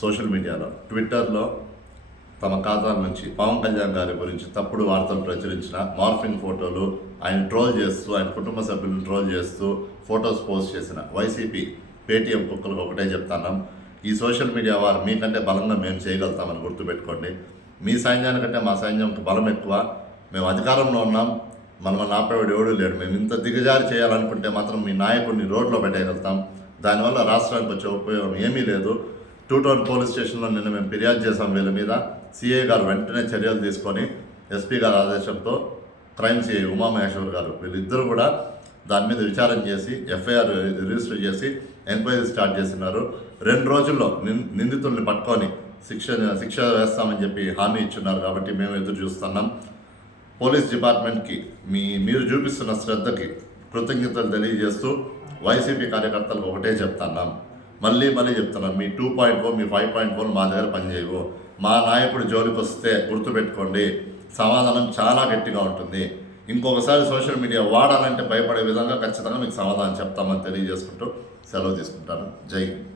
Social మీడియాలో ట్విట్టర్లో తమ ఖాతా నుంచి పవన్ కళ్యాణ్ గారి గురించి తప్పుడు వార్తలు ప్రచురించిన మార్ఫింగ్ ఫోటోలు ఆయన ట్రోల్ చేస్తూ ఆయన కుటుంబ సభ్యులను ట్రోల్ చేస్తూ ఫొటోస్ పోస్ట్ చేసిన వైసీపీ పేటీఎం కుక్కలకు ఒకటే చెప్తున్నాం, ఈ సోషల్ మీడియా వారు మీకంటే బలంగా మేము చేయగలుగుతామని గుర్తుపెట్టుకోండి. మీ సైన్యానికంటే మా సైన్యంకి బలం ఎక్కువ. మేము అధికారంలో ఉన్నాం, మనల్ని ఆపేవాడు ఎవడూ లేడు. మేము ఇంత దిగజారి చేయాలనుకుంటే మాత్రం మీ నాయకుడిని రోడ్లో పెట్టేయగలుగుతాం. దానివల్ల రాష్ట్రానికి వచ్చే ఉపయోగం ఏమీ లేదు. 2 టౌన్ పోలీస్ స్టేషన్లో నిన్న మేము ఫిర్యాదు చేసాం వీళ్ళ మీద. సిఐ గారు వెంటనే చర్యలు తీసుకొని ఎస్పీ గారి ఆదేశంతో క్రైమ్ సిఐ ఉమామహేశ్వర్ గారు వీళ్ళిద్దరూ కూడా దాని మీద విచారణ చేసి ఎఫ్ఐఆర్ రిజిస్టర్ చేసి ఎంక్వైరీ స్టార్ట్ చేస్తున్నారు. 2 రోజుల్లో నిందితుల్ని పట్టుకొని శిక్ష వేస్తామని చెప్పి హామీ ఇచ్చున్నారు. కాబట్టి మేము ఎదురు చూస్తున్నాం. పోలీస్ డిపార్ట్మెంట్కి మీరు చూపిస్తున్న శ్రద్ధకి కృతజ్ఞతలు తెలియజేస్తూ వైసీపీ కార్యకర్తలకు ఒకటే చెప్తున్నాం, మళ్ళీ చెప్తున్నాం, మీ 2.0 మీ 5.4 మా దగ్గర పనిచేయవు. మా నాయకుడు జోలికి వస్తే గుర్తుపెట్టుకోండి, సమాధానం చాలా గట్టిగా ఉంటుంది. ఇంకొకసారి సోషల్ మీడియా వాడాలంటే భయపడే విధంగా ఖచ్చితంగా మీకు సమాధానం చెప్తామని తెలియజేసుకుంటూ సెలవు తీసుకుంటాను. జై హింద్.